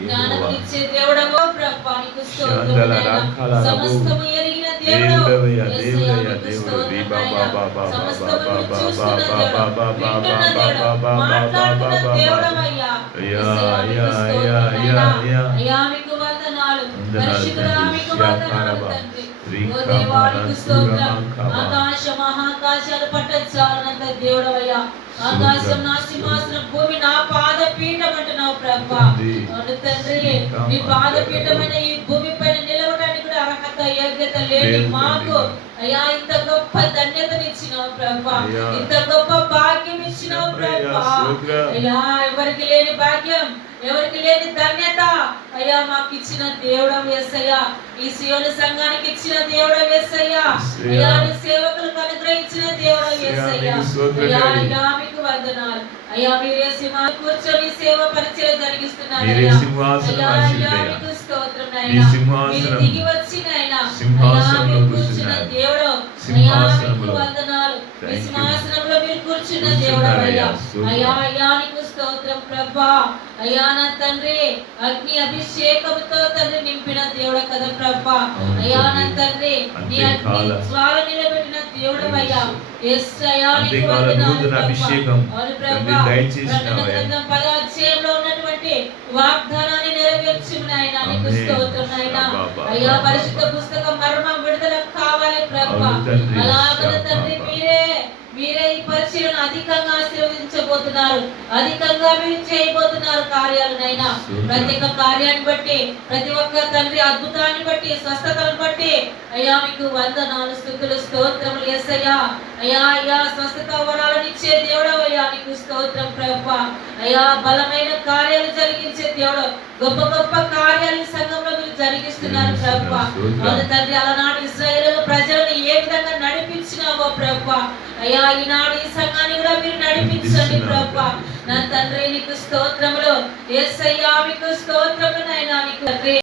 జ్ఞానమిచ్చే దేవుడవో ప్రభువా నీకు స్తోత్రములు. సమస్తము ఎరిగిన దేవుడవయ్యా యేసయ్యా నీకు స్తోత్రములు. సమస్తము చూస్తున్న దేవుడు, వింటున్న దేవుడు, మాట్లాడుతున్న దేవుడవయ్యా యేసయ్యా అయ్యా మీకు వందనాలు. పరిశుద్ధుడా మీకు వందనాలు తండ్రి. ఓ దేవా నీకు స్తోత్రం. ఆకాశ మహాకాశాలు పట్టచాలనంత దేవుడవయ్యా. ఆకాశం నా సింహాసనం, భూమి నా పాదపీఠం అంటున్నావు ప్రభువా. అవును తండ్రి, నీ పాదపీఠమైన ఈ భూమి పైన నిలవడానికి కూడా అర్హత యోగ్యత లేని మాకు అయ్యా ఇంత గొప్ప ధన్యతను ఇచ్చినావు ప్రభువా. ఇంత గొప్ప భాగ్యం ఇచ్చినావు ప్రభువా. అయ్యా ఎవరికి లేని భాగ్యం, ఎవరికి లేని ధన్యత అయ్యా మాకు ఇచ్చిన దేవుడవు యేసయ్యా. ఈ సియోను సంఘానికి ఇచ్చిన దేవుడవు యేసయ్యా. అయ్యా నీ సేవకులకు అనుగ్రహించిన దేవుడవు యేసయ్యా. అయ్యా అయ్యా మీకు వందనాలు. అయ్యా మీరే సింహాసనం కూర్చొని సేవ పరిచయం జరిగిస్తున్నారు. అయ్యా అయ్యా మీకు స్తోత్రం నాయనా. మీరు దిగి వచ్చి నాయనా అయ్యా మీరు కూర్చున్న దేవుడు. అయ్యా మీకు వందనాలు. మీ సింహాసనంలో మీరు కూర్చున్న దేవుడు అయ్యా. అయ్యా అయ్యా నీకు స్తోత్రం ప్రభువా. అయ్యా నా తండ్రి అగ్ని అభిషేకంతో తండ్రి నింపిన దేవుడు కదా ప్రభువా. అయ్యా నా తండ్రి నీ అగ్ని జ్వాల నిలబెట్టిన దేవుడు అయ్యా. యేసయ్యా నీకు వందనాలు అభిషేకం పదాధ్యాయంలో ఉన్నటువంటి వాగ్దానాన్ని నెరవేర్చు నాయనా నీకు స్తోత్రం నాయనా. అయ్యా పరిశుద్ధ పుస్తకం మర్మం విడుదల కావాలి ప్రభువా. అలాగ తండ్రి మీరే ఈ పరిచయను అధికంగా ఆశీర్వదించబోతున్నారు. అధికంగా మీరు చేయబోతున్నారు కార్యాలనైనా. ప్రతి ఒక్క కార్యాన్ని బట్టి, ప్రతి ఒక్క తండ్రి అద్భుతాన్ని బట్టి, స్వస్థతలను బట్టి అయ్యా మీకు వందనాలు స్తుతులు స్తోత్రములు యేసయ్యా. అయ్యా అయ్యా స్వస్థత వరాలను ఇచ్చే దేవుడవు అయ్యా నీకు స్తోత్రం ప్రభువా. అయ్యా బలమైన కార్యాలు జరిగించే దేవుడు, గొప్ప గొప్ప కార్యాలు సంఘంలో మీరు జరిగిస్తున్నారు ప్రభువా. అవును తండ్రి, అలనాడు ఇశ్రాయేలు ప్రజలను ఏ విధంగా నడిపించినావో ప్రభువా. అయ్యా ఈనాడు ఈ సంఘాన్ని కూడా మీరు నడిపించండి ప్రభువా. నా తండ్రి నీకు స్తోత్రములు యేసయ్యా మీకు స్తోత్రములు నాయనా నీకు తండ్రి.